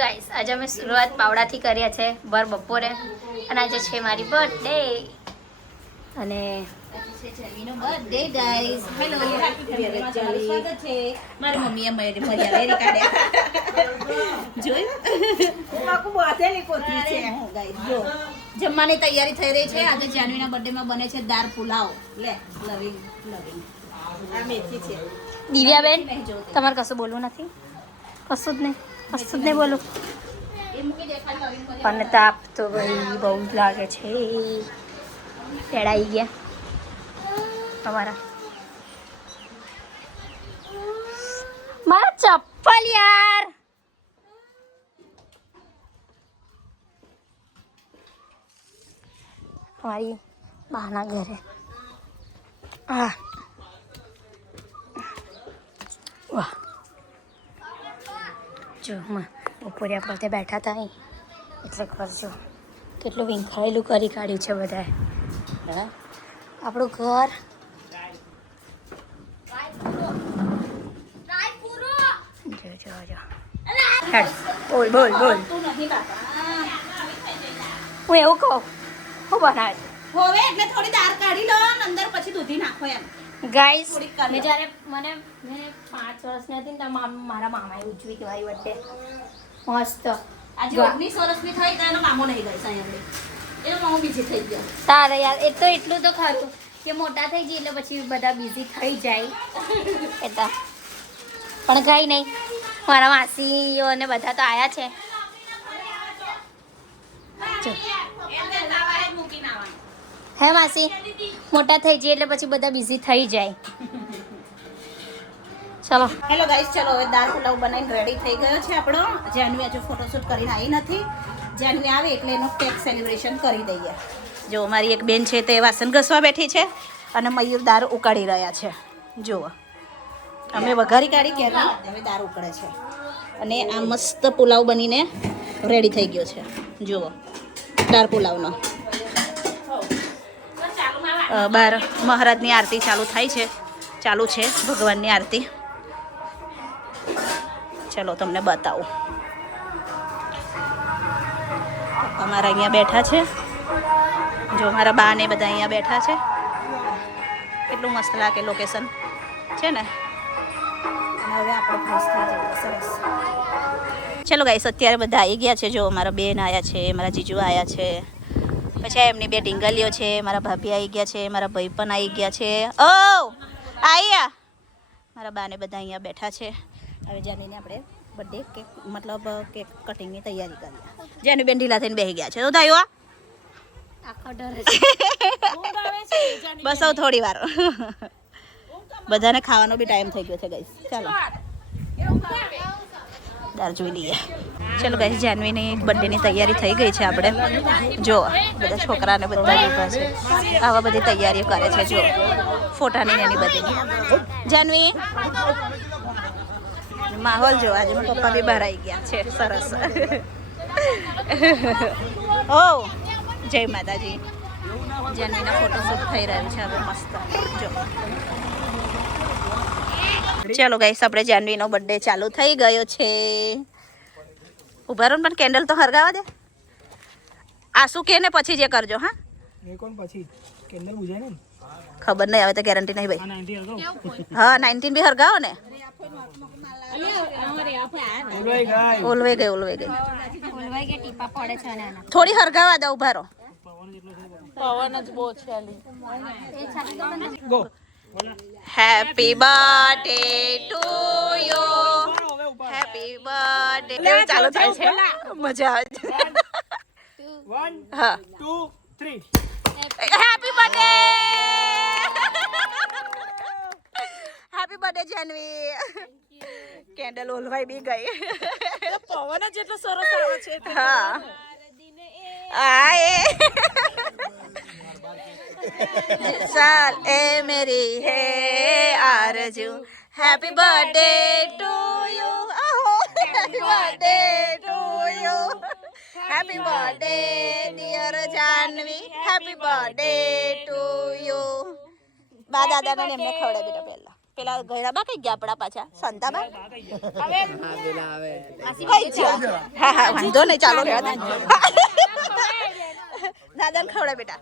Guys આજે અમે શરૂઆત પાવડાથી કરીએ છે ભર બપોરે અને આજે છે મારી બર્થડે અને જર્મીનો birthday guys hello happy birthday તમારું સ્વાગત છે મારી મમ્મીએ મર્યા વેરી કાઢ્યા જોઈ માકુ બોતેલી કોતરી છે હું ગાઈસ જો જમવાની તૈયારી થઈ રહી છે આજે જાનવીના બર્થડે માં બને છે દાળ પુલાવ લે લવિંગ આ મેથી છે દિવ્યાબેન તમારે કશું બોલવું નથી કશું જ નહીં બોલું પણ તાપ તો ભાઈ બહુ જ લાગે છે તેડાઈ ગયા તમારા મારા ચપ્પલ યાર મારી બાના ઘરે વાહ જો બપોરે આપણે ત્યાં બેઠા હતા અહીં એટલે કરજો કેટલું વિંખાયેલું કરી કાઢ્યું છે બધાએ આપણું ઘર જો બોલ બોલ બોલ હું એવું કહું શું બનાવે છે હવે એટલે થોડી દાળ કાઢી લો અંદર પછી દૂધી નાખો એમ ગાઈસ મેં જ્યારે મેં 5 વર્ષની હતી ને ત્યારે મારા મામાએ ઉજવી હતી મારી બર્થડે મસ્ત આજે 19 વર્ષની થઈ તો એનો મામો નહીં ગઈ સાહેબ એનો મામો બીજી થઈ ગયો તારે યાર એ તો એટલું તો ખરું કે મોટા થઈ જઈએ એટલે પછી બધા બિઝી થઈ જાય એટલે પણ કંઈ નહીં મારા માસીઓ ને બધા તો આવ્યા છે હે માસી મોટા થઈ જઈએ એટલે પછી બધા બિઝી થઈ જાય ચલો હેલો ગાઈસ ચલો હવે દાળ પુલાવ બનાવીને રેડી થઈ ગયો છે આપણો જાનવી આજે ફોટોશૂટ કરીને આવી નથી જાનવી આવે એટલે એનું કેક સેલિબ્રેશન કરી દઈએ જો મારી એક બેન છે તે વાસણ ઘસવા બેઠી છે અને મયુર દાળ ઉકાળી રહ્યા છે જુઓ અમે વઘારી કાઢી કે હવે દાળ ઉકળે છે અને આ મસ્ત પુલાવ બનીને રેડી થઈ ગયો છે જુઓ દાળ પુલાવનો બહાર મહારાજની આરતી ચાલુ છે ભગવાનની આરતી ચલો તમને બતાવું અમારા અહીંયા બેઠા છે જો મારા બા ને બધા અહીંયા બેઠા છે કેટલું મસ્ત લાગે લોકેશન છે ને હવે આપણે ફ્રેશ થઈ જઈએ સરસ ચલો ગાઈસ અત્યારે બધા આવી ગયા છે જો મારા બેન આવ્યા છે મારા જીજુ આવ્યા છે પછી એમની બે ટીંગલીઓ છે મારા ભાભી આવી ગયા છે મારા ભાઈ પણ આવી ગયા છે ઓ આયા મારા બાને બધા અહીંયા બેઠા છે હવે જાનવીને આપણે બર્થડે કેક મતલબ કેક કટિંગની તૈયારી કરીએ જાનવી બેન ઢીલા થઈને બેસી ગયા છે તો થયું આખો ડર બસ હવે થોડી વાર બધાને ખાવાનો બી ટાઈમ થઈ ગયો છે ગાઈસ ચાલો દાળ જોઈ લઈએ ચલો ગાઈસ જાનવીની બર્થડેની તૈયારી થઈ ગઈ છે આપણે જો બધા છોકરાને બધા જ ઊભા છે આવા બધી તૈયારીઓ કરે છે જો ફોટાની એની બધી જાનવી માહોલ જો આજે મારા પપ્પા બી બહાર આવી ગયા છે સરસ ઓ જય માતાજી જાનવીના ફોટોશૂટ થઈ રહ્યું છે હવે મસ્ત જો ચલો ગાઈસ આપણે જાનવીનો બર્થડે ચાલુ થઈ ગયો છે ઉભા રહો પણ કેન્ડલ તો હરગાવા દે આસુ કે ને પછી જે કરજો હા પછી કેન્ડલ બુજાય ને ખબર નહીં આવે તો ગેરંટી નહીં ભાઈ હા 19 બી હરગાવો ને ઓલવે ગઈ ટીપા પડે છે અને થોડી હરગાવા દો ઉભા રહો પવન જ બહુ છે go happy birthday to you happy birthday એવું ચાલુ થાય છે મજા આવે છે 1 હા 2 3 happy birthday happy birthday Janvi candle ઓલવાઈ બી ગઈ પવન જ એટલો સરસ આવે છે હા આए साल ए मेरी है आरज़ू happy birthday to you happy birthday to you happy birthday dear Janvi happy birthday to you बा दादा ने एमने खवड़े बेटा पहला પેલા ગયડાબા કઈ ગયા આપણા પાછા સંતાબા કઈ છે હા હા વાંધો નહીં ચાલો રહેવા દે દાદાને ખવડાવ બેટા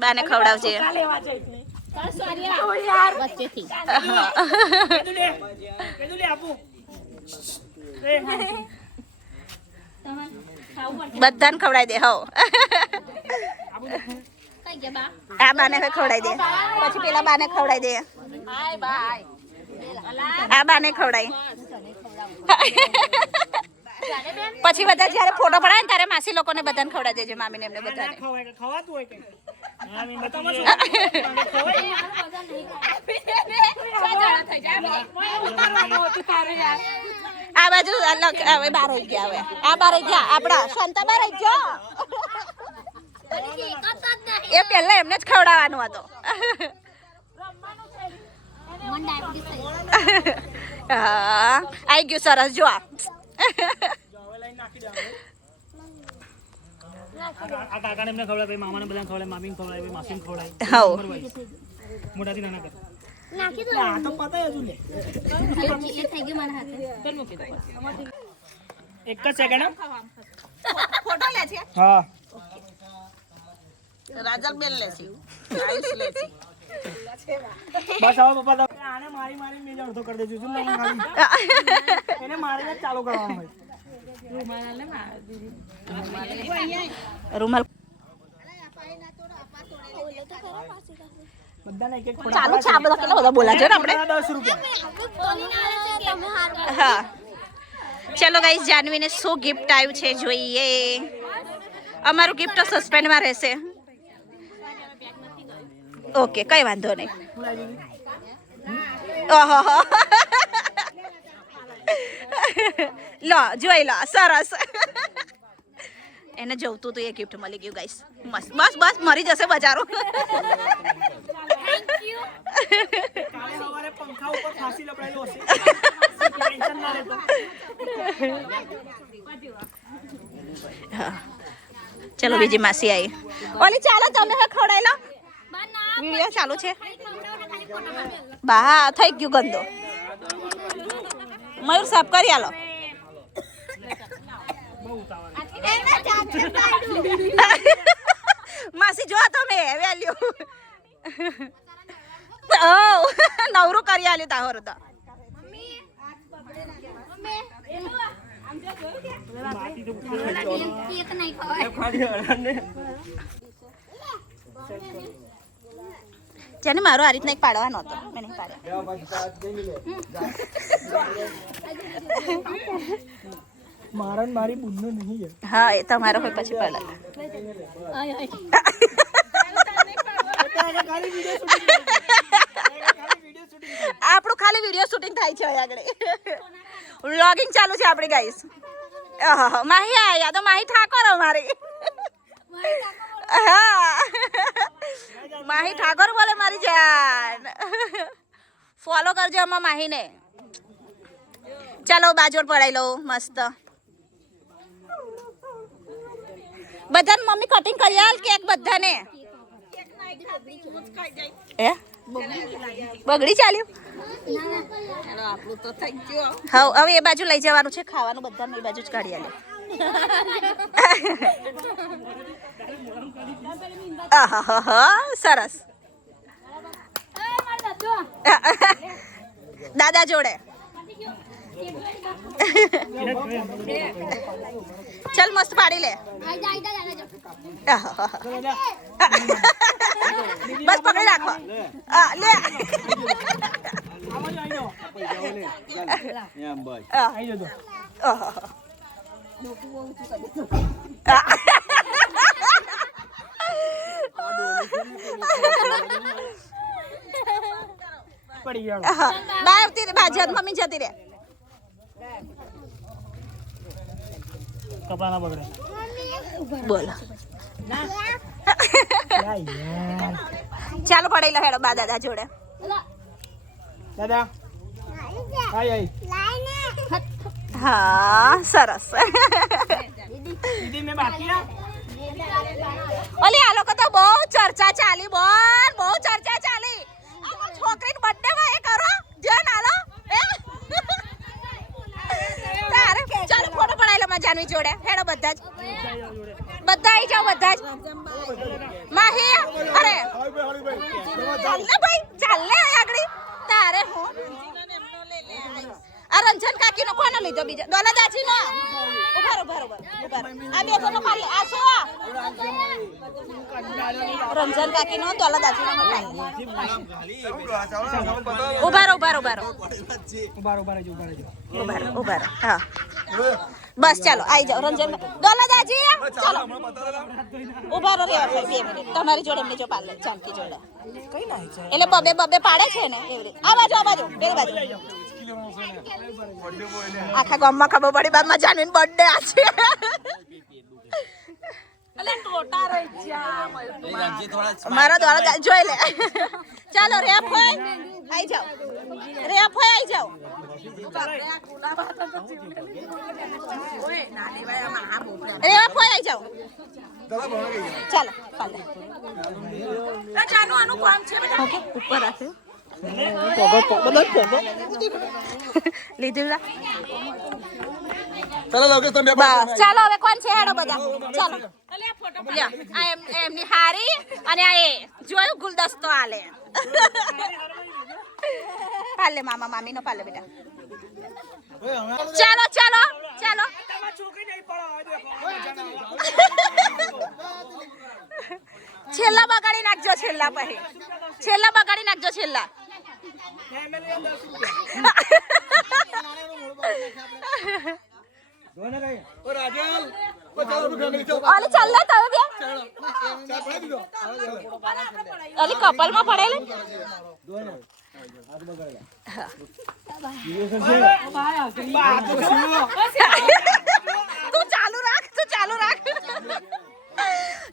બાને ખવડાવજે વચ્ચેથી બધાને ખવડાવી દે હો કઈ ગયા બા આ બાને ખવડાવી દે પછી પેલા બાને ખવડાવી દે આ બાને ખવડાવી પછી બધા જયારે ફોટો પડાય ને ત્યારે માસી લોકોને બધાને ખવડાવી દેજે મામીને એમને બધાને ખવાતું હોય કે આ બાજુ હવે બાર રહી ગયા હવે આ બાર રહી ગયા આપડા શાંતા બાર રહી ગયો એ પહેલા એમને જ ખવડાવવાનું હતો હા આઈ ગયું સરસ જો આ કાકાને એમને ખવડાવે મામાને બધાને ખવડાવે મામીને ખવડાવે માસીને ખવડાવે હવ મોટાથી નાના કર નાખી દો આ તો પતાય હજુ લે થઈ ગયું મારા હાથે એક જ સેકન્ડ ફોટો લે છે હા રાજલ બેન લે છે આયુષ લે છે બસ હવે પપ્પા તો આને મારી મારી મેં જ અડધો કરી દેજો છું મને ખાલી એને મારીને જ ચાલુ કરવાનું હોય રૂમાલ બધાને એક એક ચાલુ છે આ બધા કેટલા બધા બોલા છે ને આપણે 10 રૂપિયા હા ચલો ગાઈસ જાનવીને શું ગિફ્ટ આવ્યું છે જોઈએ અમારું ગિફ્ટ તો સસ્પેન્ડમાં રહેશે ઓકે કઈ વાંધો નહીં ઓહો લો જોઈ લો સરસ એને જવતું તો એ ગિફ્ટ મળી ગયું ગાઈસ મસ્ત બસ બસ મરી જશે બજારો કાલે સવારે પંખા ઉપર ફાંસી લપડાયેલો હશે ટેન્શન ના લેતો ચલો બીજી માસી આવી ઓલી ચાલો તમે ખવડાવી લો વિડિયો ચાલુ છે બા થઈ ગયું ગંદો મયુર સાફ કરી આલો માસી જો તમે વેલ્યુ ઓ નવરું કરી આલ્યું તાહોર તો કેક નહીં ખવાય જાને મારો આ રીતના એક પાડવાનો હતો મેં નહીં પાડ્યો મારા ને મારી બુનનો નહીં છે હા એ તમારો હોય પછી પડે આપણું ખાલી વિડીયો શૂટિંગ થાય છે આગળ વ્લોગિંગ ચાલુ છે આપણી ગાઈસ માહી આયા તો માહી ઠાકોર અમારી હા માહી ઠાકોર બોલે મારી જાન ફોલો કરજો આમાં માહીને ચાલો બાજોડ પડાઈ લો મસ્ત બધાને મમ્મી કટિંગ કરી આલ કેક બધાને એ બગડી ચાલ્યું હા હવે એ બાજુ લઈ જવાનું છે ખાવાનું બધાને એ બાજુ જ કાઢી આલે સરસ દાદા જોડે ચલ મસ્ત પાડી લે બસ પકડી રાખો લે આવી જજો પડી ગયો બાય આવતી રે બાજુ મમ્મી જતી રે કપડા ના બગડે બોલો યાર ચાલો પડી લો હેડો બા દાદા જોડે દાદા આય હા સરસ દીદી મે બાકી ના ઓલી આ લોકો તો બહુ ચર્ચા ચાલી બોલ બહુ ચર્ચા ચાલી છોકરીનો બર્થડે માં એ કરો ધ્યાન આલો તારે ચાલો ફોટો પડાવી લો માં જાનવી જોડે હેડો બધા જ બધા આવી જાઓ બધા જ માહી અરે ચાલ ને ભાઈ ચાલ ને આગળ તારે હું આ રંજન કાકી નો કોનો લીધો બીજો દોલા દાજી નો ઉભા આ બે જણો પાલે આ છો રંજન કાકી નો દોલા દાજી નો ઉભા હા બસ ચાલો આવી જાઓ રંજન દોલા દાજી ચાલો ઉભા રહો લેવા 2 મિનિટ તમારી જોડે એમની જો પાલે ચાંકી જોડે કઈ ના એટલે બબે પાડે છે ને એવી આ બાજુ બે બાજુ આખા ગામમાં ખબર પડી બાદમાં જાનવીન બર્થડે આ છે અલે ટોટા રહી જા મારા દ્વારા જોઈ લે ચાલો રેપ હોય આવી જાઓ રેપ હોય આવી જાઓ રેપ હોય આવી જાઓ ચાલો જાનુ આનું કામ છે ઓકે ઉપર રાખે લીધું ચાલો હવે કોણ છે હેડો બધા ચાલો આ એમની હારી અને આ એ જોયું ગુલદસ્તો આલે પાલે મામા મામી નો પાલે બેટા ચાલો ચાલો ચાલો છેલ્લા બગાડી નાખજો છેલ્લા બગાડી નાખજો છેલ્લા અલી ચાલ લે તમે બે અલી કપલ માં પડેલે તું ચાલુ રાખ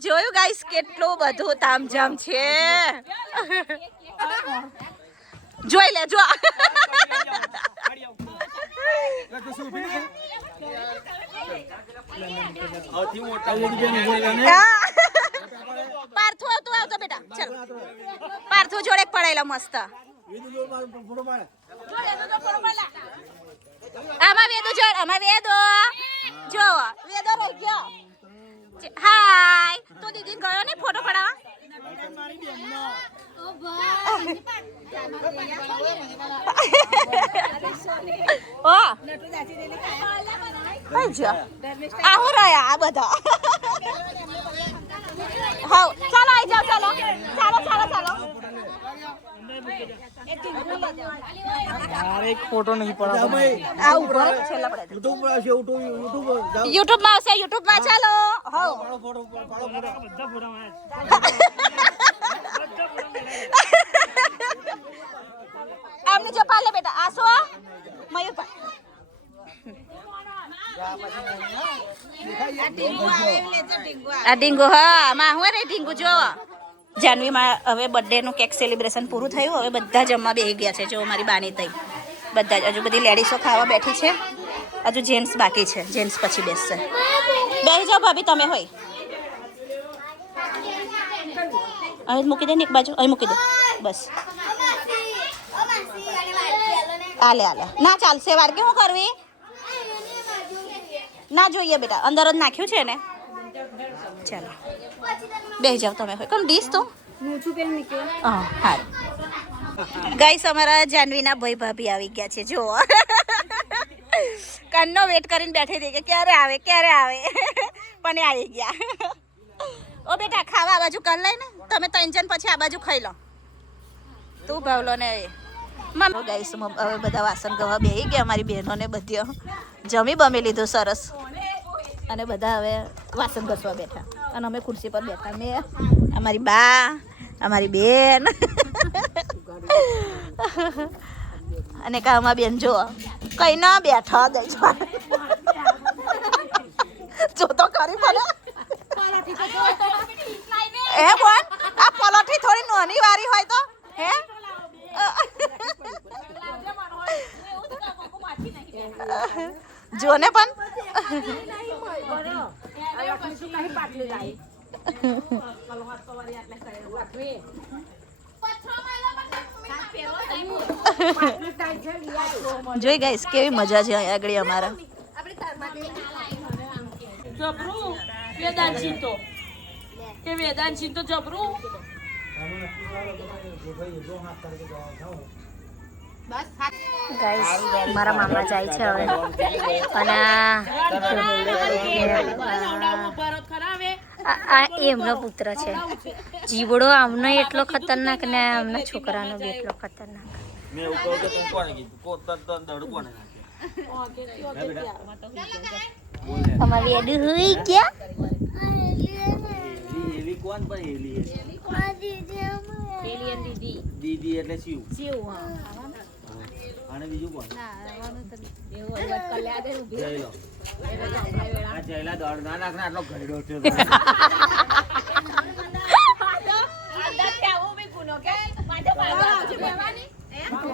જોયું ગાઈસ કેટલું બધું તામઝામ છે જોઈ લે જો પાર્થુ આવતો બેટા ચલો પાર્થુ જોડે પડાયેલા મસ્ત આમાં વેદો જો વેદો રહી ગયો હાય તો દીદી ગયો ને ફોટો પડાવવા આહો રહ્યા આ બધા હા ચાલો આવી જાઓ ચાલો એક ફોટો નહીં પડા આ ઉપર છેલ્લા પડે યુટ્યુબ માં આવશે યુટ્યુબ માં ચાલો હો આમને જો પાલે બેટા આસો મયુર પા આ ડીંગુ હા માં હું રે ડીંગુ જો જાનવી માં હવે બર્થડે નું કેક સેલિબ્રેશન પૂરું થયું હવે બધા જમવા બેસી ગયા છે જો મારી બાની તઈ બધા જ હજુ બધી લેડીઝો ખાવા બેઠી છે હજુ જેન્ટ્સ બાકી છે જેન્ટ્સ પછી બેસશે બેસી જાઓ ભાભી તમે હોય અહીં મૂકી દે ને એક બાજુ અહીં મૂકી દે બસ આલે ના ચાલશે વાર કે શું કરવી ના જોઈએ બેટા અંદર જ નાખ્યું છે ને ચાલો બેસી જાઓ તમે હોય કોણ ડીશ તો હા હારું ગાઈસ અમારા જાનવીના ભાઈ ભાભી આવી ગયા છે જો કાનનો વેટ કરીને બેઠી હતી કે ક્યારે આવે પણ આવી ગયા ઓ બેટા ખાવા આ બાજુ કર લઈ ને તમે 3 જણ પછી આ બાજુ ખાઈ લો તું ભાવલો ને મમ્મી ગાઈસ હવે બધા વાસણ ગવા બેસી ગયા અમારી બહેનોને બધી જમી બમી લીધું સરસ અને બધા હવે વાસણ ઘસવા બેઠા અને અમે ખુરશી પર બેઠા મેં અમારી બા અમારી બેન અને કામા બેન જો કઈ ના બેઠા ગઈ જો તો કરી પડે હે બોલ આ પલોઠી થોડી નાની વારી હોય તો હે જો ને પણ જોઈ ગાઈસ કેવી મજા છે અહીંયા આગળ અમારા. જબરું વેદાંશી તો કે વેદાંશી તો જબરું ગાઈસ મારા મામા જાય છે હવે અને આ એમનો પુત્ર છે જીવડો આમનો એટલો ખતરનાક ને આમના છોકરાનો બી એટલો ખતરનાક. મેં એવું કહું કે તું કોને કીધું તન દડું કોને નાખ્યા તમારી એડી હુઈ ગયા એલી કોણ પણ એલી દીદી એટલે શિવ અને બીજું કોણ જયલો આ જયલા દોડ ના નાખ ને આટલો ઘરડો છે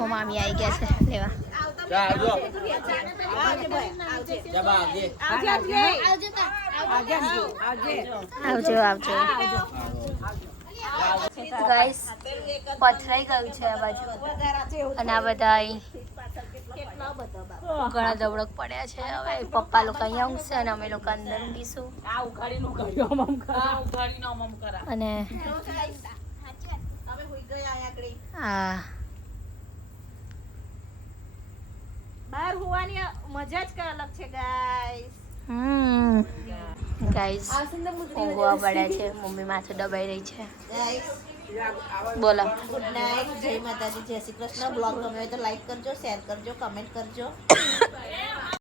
ઓ મામી આવી ગયા છે લેવા. આવજો આવજો આવજો ગાઈસ પથરાઈ ગયું છે આ બાજુ અને આ બધા ઘણા દવડક પડ્યા છે. હવે પપ્પા લોકો અહીંયા ઊંઘશે અને અમે લોકો અંદર ઊંઘીશું અને હા બહાર હોવાની મજા જ કઈ અલગ છે ગાઈસ. ગાઈસ ઊંઘવા પડ્યા છે. મમ્મી માથે દબાઈ રહી છે. ગાઈસ બોલો ગુડ નાઇટ, જય માતાજી, જય શ્રી કૃષ્ણ. બ્લોગ ગમે હોય તો લાઈક કરજો, શેર કરજો, કમેન્ટ કરજો.